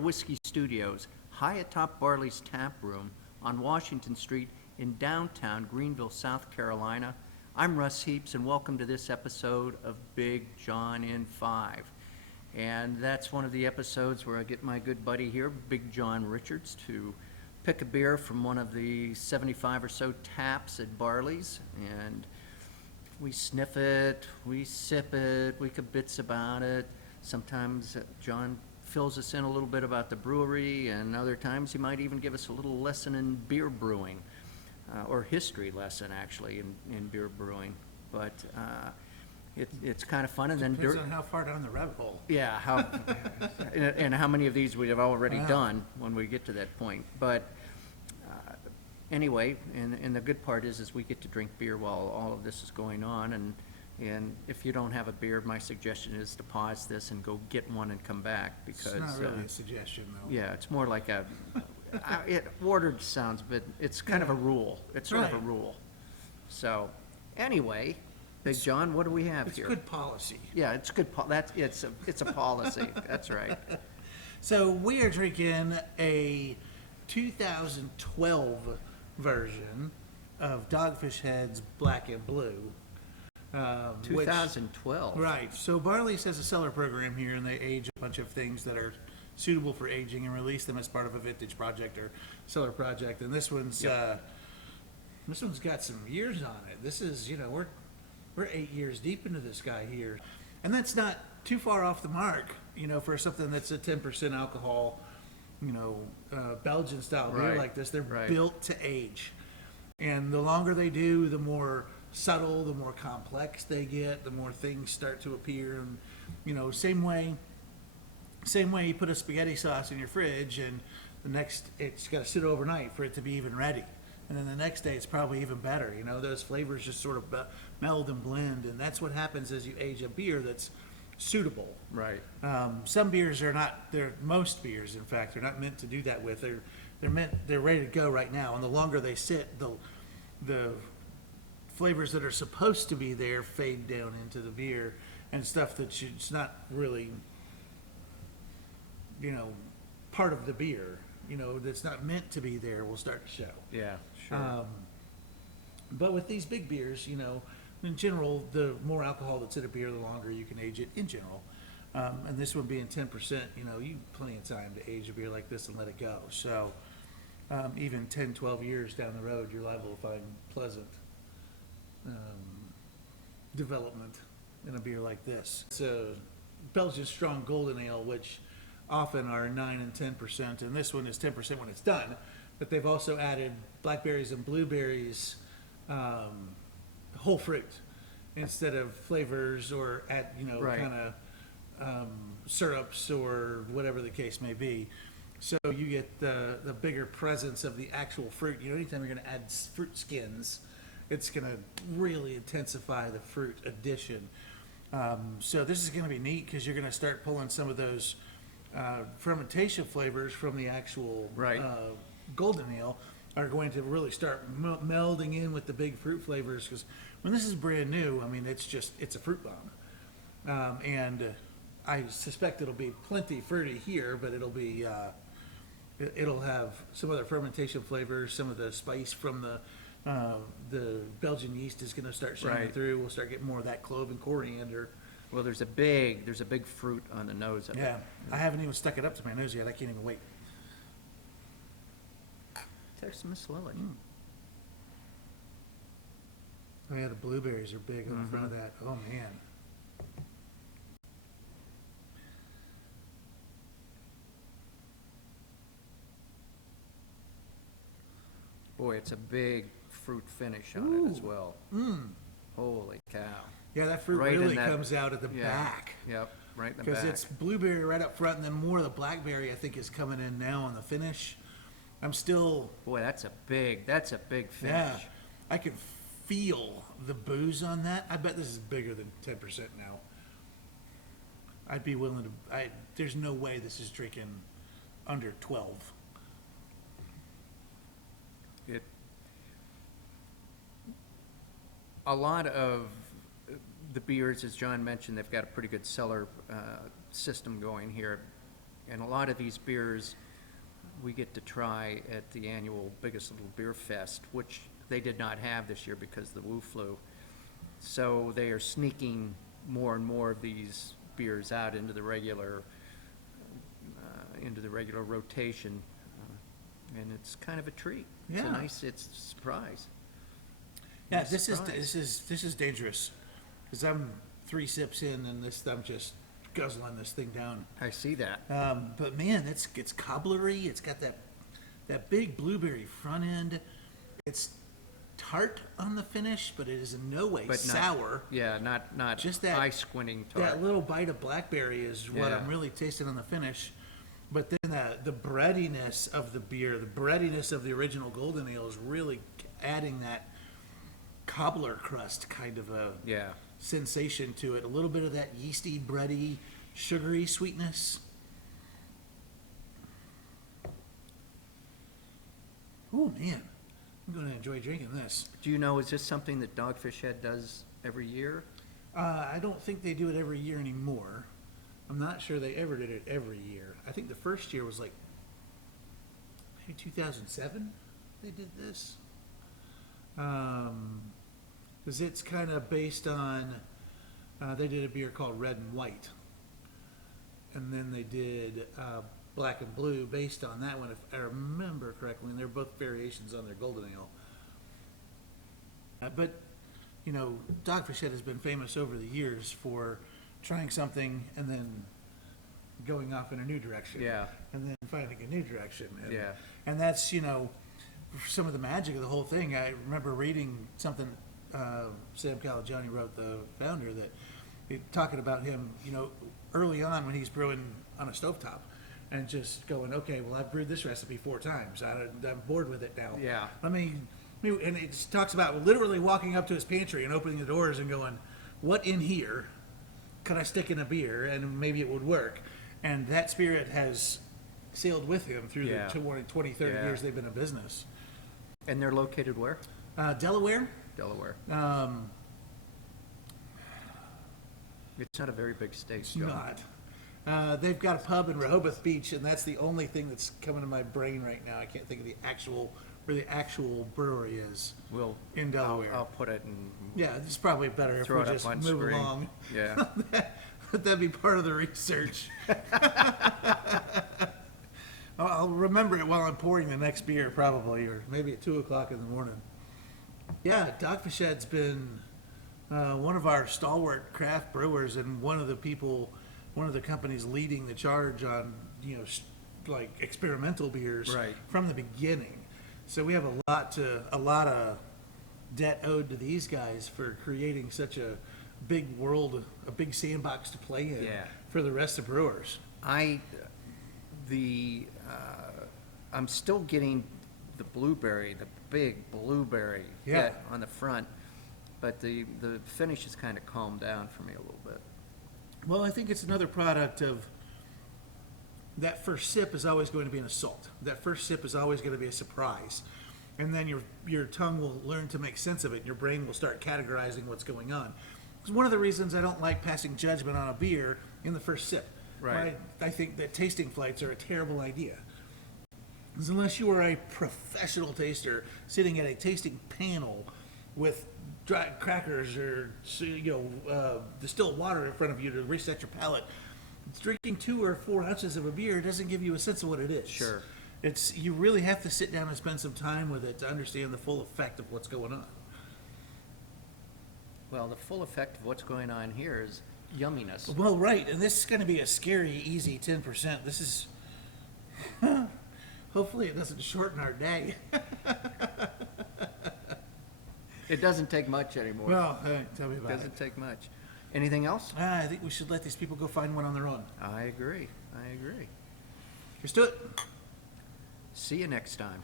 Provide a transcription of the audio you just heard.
Whiskey Studios, high atop Barley's Taproom on Washington Street in downtown Greenville, South Carolina. I'm Russ Heaps, and welcome to this episode of Big John in 5. And that's one of the episodes where I get my good buddy here, Big John Richards, to pick a beer from one of the 75 or so taps at Barley's, and we sniff it, we sip it, we kibitz about it. Sometimes John fills us in a little bit about the brewery, and other times he might even give us a little lesson in beer brewing, or history lesson actually in beer brewing. But it's kind of fun. And then depends on how far down the rabbit hole. Yeah, and how many of these we have already done when we get to that point. But anyway, and the good part is we get to drink beer while all of this is going on. And if you don't have a beer, my suggestion is to pause this and go get one and come back, because It's not really a suggestion, though. yeah, it's more like it ordered sounds, but it's kind of a rule. It's sort of a rule. So anyway, Big John, what do we have here? It's good policy. Yeah, it's good. It's a policy. That's right. So we are drinking a 2012 version of Dogfish Head's Black and Blue. 2012. Right. So Barley's has a cellar program here, and they age a bunch of things that are suitable for aging and release them as part of a vintage project or cellar project. And this one's this one's got some years on it. This is, we're 8 years deep into this guy here, and that's not too far off the mark, for something that's a 10% alcohol, Belgian style beer like this. They're built to age, and the longer they do, the more subtle, the more complex they get, the more things start to appear. And same way you put a spaghetti sauce in your fridge, and it's got to sit overnight for it to be even ready, and then the next day it's probably even better. Those flavors just sort of meld and blend, and that's what happens as you age a beer that's suitable. Right. Some beers are not. Most beers, in fact, are not meant to do that with. They're ready to go right now, and the longer they sit, the flavors that are supposed to be there fade down into the beer, and stuff that's not really, part of the beer, that's not meant to be there will start to show. Yeah, sure. But with these big beers, in general, the more alcohol that's in a beer, the longer you can age it in general. And this one being 10%, you plenty of time to age a beer like this and let it go. So even 10, 12 years down the road, you're liable to find pleasant development in a beer like this. It's a Belgian strong golden ale, which often are 9 and 10%, and this one is 10% when it's done. But they've also added blackberries and blueberries, whole fruit, instead of flavors or kind of syrups or whatever the case may be. So you get the bigger presence of the actual fruit. Anytime you're going to add fruit skins, it's going to really intensify the fruit addition. So this is going to be neat, because you're going to start pulling some of those fermentation flavors from the actual golden ale are going to really start melding in with the big fruit flavors, because when this is brand new, it's a fruit bomb. And I suspect it'll be plenty fruity here, but it'll be it'll have some other fermentation flavors, some of the spice from the Belgian yeast is going to start shining through. We'll start getting more of that clove and coriander. Well, there's a big fruit on the nose of it. Yeah, I haven't even stuck it up to my nose yet. I can't even wait. There's Miss Lily. Oh yeah, the blueberries are big on the front of that. Oh man. Boy, it's a big fruit finish on it as well. Holy cow. Yeah, that fruit really comes out at the back. Yep, right in the back. Because it's blueberry right up front, and then more of the blackberry, I think, is coming in now on the finish. I'm still... Boy, that's a big finish. Yeah, I can feel the booze on that. I bet this is bigger than 10% now. I'd be willing to... There's no way this is drinking under 12. A lot of the beers, as John mentioned, they've got a pretty good cellar system going here And a lot of these beers we get to try at the annual Biggest Little Beer Fest, which they did not have this year because of the Wu flu. So they are sneaking more and more of these beers out into the regular rotation, and it's kind of a treat. It's Yeah. it's a surprise. Yeah, Nice this surprise. is dangerous, because I'm 3 sips in and I'm just guzzling this thing down. I see that. But man, it's cobblery. It's got that big blueberry front end. It's tart on the finish, but it is in no way But sour. Not Just that- eye squinting tart. That little bite of blackberry is what Yeah. I'm really tasting on the finish. But then the breadiness of the beer, the breadiness of the original golden ale is really adding that cobbler crust kind of a Yeah. sensation to it. A little bit of that yeasty, bready, sugary sweetness. Oh man, I'm going to enjoy drinking this. Do you know, is this something that Dogfish Head does every year? I don't think they do it every year anymore. I'm not sure they ever did it every year. I think the first year was like maybe 2007 they did this. Because it's kind of based on, they did a beer called Red and White. And then they did Black and Blue based on that one, if I remember correctly. And they're both variations on their golden ale. But, you know, Dogfish Head has been famous over the years for trying something and then going off in a new direction. Yeah. And then finding a new direction. And, Yeah. And that's, you know, some of the magic of the whole thing. I remember reading something Sam Calagiani wrote, the founder, that talking about him, you know, early on when he's brewing on a stovetop and just going, okay, well, I've brewed this recipe 4 times. I'm bored with it now. Yeah. And it talks about literally walking up to his pantry and opening the doors and going, what in here could I stick in a beer and maybe it would work? And that spirit has sailed with him through Yeah. the 20, 30 Yeah. years they've been in business. And they're located where? Delaware. Delaware. Um, It's not a very big state, it's John. not. They've got a pub in Rehoboth Beach, and that's the only thing that's coming to my brain right now. I can't think of where the actual brewery is. We'll In Delaware. I'll put it in. Yeah, it's probably better if Throw we it up just on move screen. along. Yeah. That'd be part of the research. I'll remember it while I'm pouring the next beer, probably, or maybe at 2:00 in the morning. Yeah, Dogfish Head's been one of our stalwart craft brewers, and one of the companies leading the charge on, you know, like experimental beers Right. from the beginning. So we have a lot of debt owed to these guys for creating such a big world, a big sandbox to play in Yeah. for the rest of brewers. I'm still getting the blueberry, the big blueberry Yeah. hit on the front, but the finish has kind of calmed down for me a little bit. Well, I think it's another product of that first sip is always going to be an assault. That first sip is always going to be a surprise. And then your tongue will learn to make sense of it, and your brain will start categorizing what's going on. It's one of the reasons I don't like passing judgment on a beer in the first sip. Right. I think that tasting flights are a terrible idea. Because unless you are a professional taster sitting at a tasting panel with dry crackers or distilled water in front of you to reset your palate, drinking 2 or 4 ounces of a beer doesn't give you a sense of what it is. Sure. You really have to sit down and spend some time with it to understand the full effect of what's going on. Well, the full effect of what's going on here is yumminess. Well, right, and this is going to be a scary, easy 10%. This is... Hopefully it doesn't shorten our day. It doesn't take much anymore. Well, tell me It about it. doesn't take much. Anything else? I think we should let these people go find one on their own. I agree. Here's to it. See you next time.